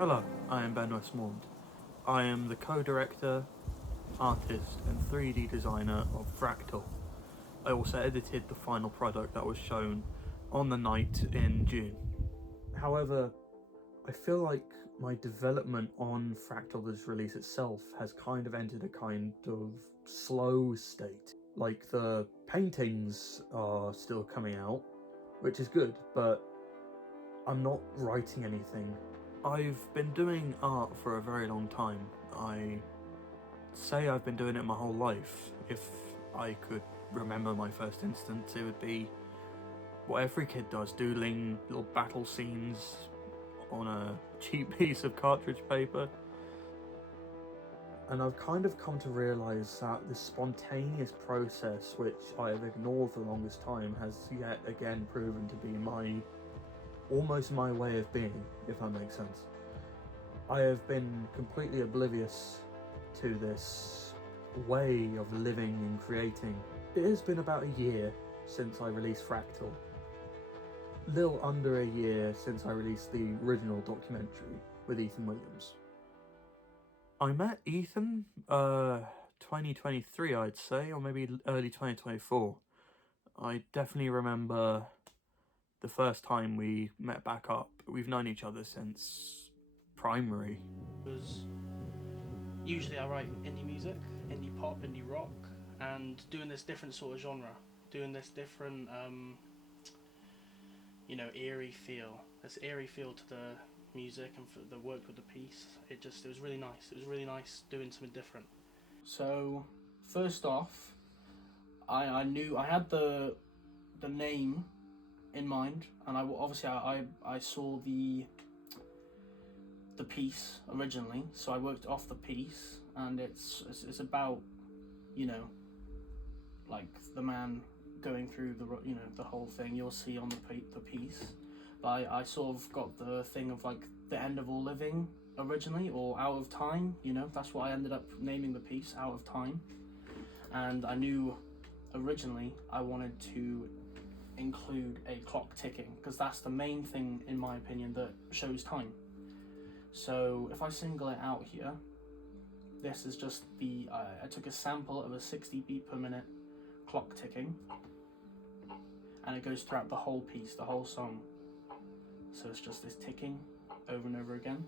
Hello, I am Ben Westmorland. I am the co-director, artist and 3D designer of Fractal. I also edited the final product that was shown on the night in June. However, I feel like my development on Fractal's release itself has kind of entered a kind of slow state. Like, the paintings are still coming out, which is good, but I'm not writing anything. I've been doing art for a very long time. I say I've been doing it my whole life. If I could remember my first instance, it would be what every kid does, doodling little battle scenes on a cheap piece of cartridge paper. And I've kind of come to realise that this spontaneous process, which I have ignored for the longest time, has yet again proven to be almost my way of being, if that makes sense. I have been completely oblivious to this way of living and creating. It has been about a year since I released Fractal. Little under a year since I released the original documentary with Ethan Williams. I met Ethan 2023, I'd say, or maybe early 2024. I definitely remember the first time we met back up. We've known each other since primary. Because usually I write indie music, indie pop, indie rock, and doing this different sort of genre, doing this different, eerie feel. This eerie feel to the music and for the work with the piece. It was really nice. It was really nice doing something different. So first off, I knew I had the name in mind, and I saw the piece originally, so I worked off the piece, and it's about, like the man going through the whole thing you'll see on the piece. But I sort of got the thing of like the end of all living originally, or out of time, that's what I ended up naming the piece, Out of Time. And I knew originally I wanted to include a clock ticking, because that's the main thing in my opinion that shows time. So if I single it out here, this is just I took a sample of a 60 beat per minute clock ticking, and it goes throughout the whole piece, the whole song. So it's just this ticking over and over again,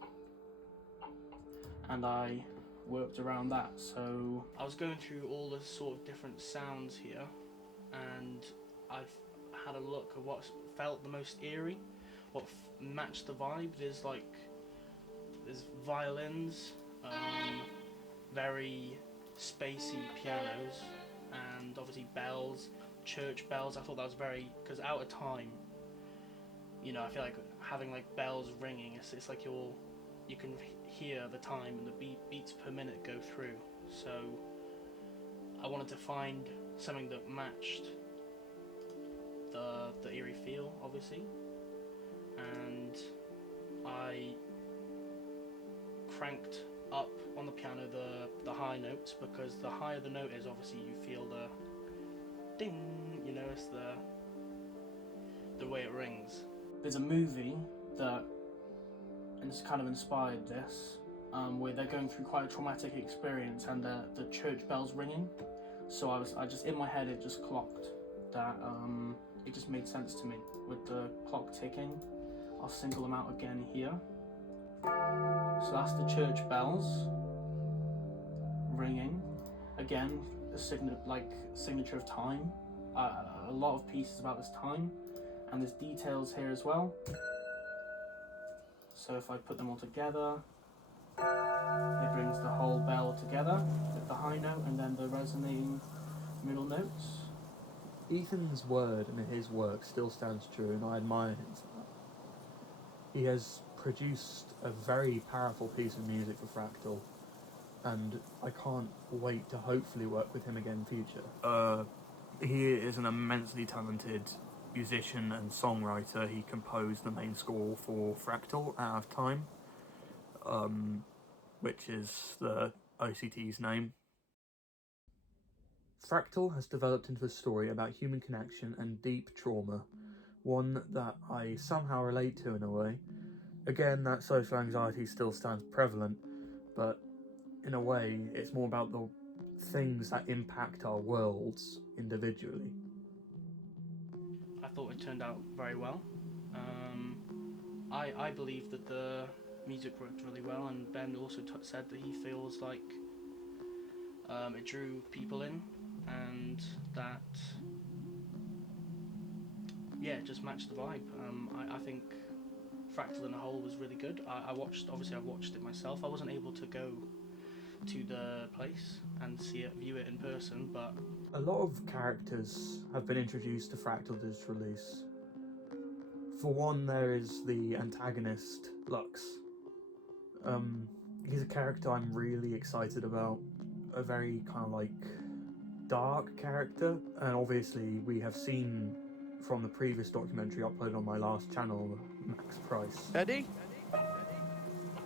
and I worked around that. So I was going through all the sort of different sounds here, and I've had a look at what felt the most eerie, what matched the vibe. There's violins, very spacey pianos, and obviously bells, church bells. I thought that was because Out of Time, I feel like having like bells ringing, it's like you can hear the time and the beats per minute go through. So I wanted to find something that matched the eerie feel, obviously, and I cranked up on the piano the high notes, because the higher the note is, obviously you feel the ding, it's the way it rings. There's a movie that has kind of inspired this, where they're going through quite a traumatic experience, and the church bells ringing. So I just in my head, it just clocked that it just made sense to me with the clock ticking. I'll single them out again here. So that's the church bells ringing. Again, a signature of time. A lot of pieces about this time, and there's details here as well. So if I put them all together, it brings the whole bell together with the high note and then the resonating middle notes. Ethan's word and his work still stands true, and I admire him for that. He has produced a very powerful piece of music for Fractal, and I can't wait to hopefully work with him again in future. He is an immensely talented musician and songwriter. He composed the main score for Fractal, Out of Time, which is the OCT's name. Fractal has developed into a story about human connection and deep trauma, one that I somehow relate to in a way, Again, that social anxiety still stands prevalent, but in a way, it's more about the things that impact our worlds individually. I thought it turned out very well. I believe that the music worked really well, and Ben also said that he feels like it drew people in, and that it just matched the vibe. I think Fractal in a whole was really good. I watched it myself. I wasn't able to go to the place and view it in person, but a lot of characters have been introduced to Fractal this release. For one, there is the antagonist, Lux. He's a character I'm really excited about. A very kind of like dark character, and obviously we have seen from the previous documentary uploaded on my last channel, Max Price. Ready?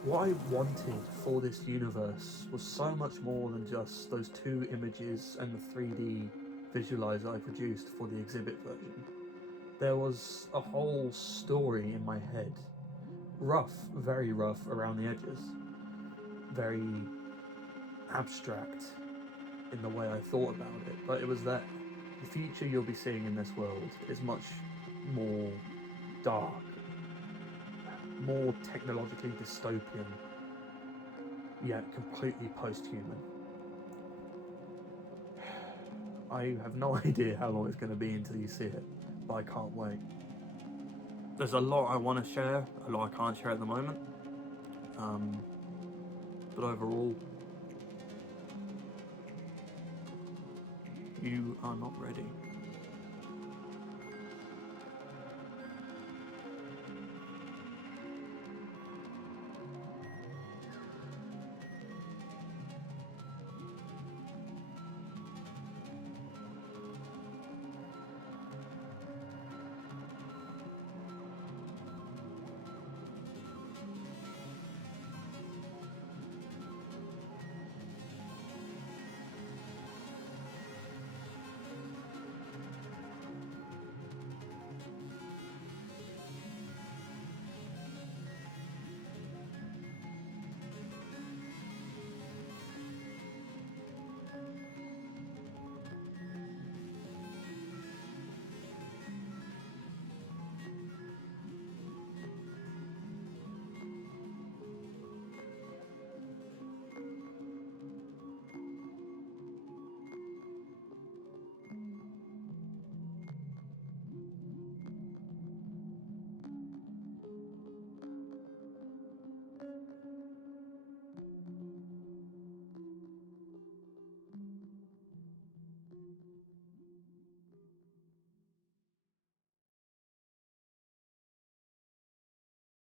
What I wanted for this universe was so much more than just those 2 images and the 3D visualizer I produced for the exhibit version. There was a whole story in my head. Rough, very rough around the edges. Very abstract in the way I thought about it, but it was there. The future you'll be seeing in this world is much more dark, more technologically dystopian, yet completely post-human. I have no idea how long it's going to be until you see it, but I can't wait. There's a lot I want to share, a lot I can't share at the moment, but overall, you are not ready.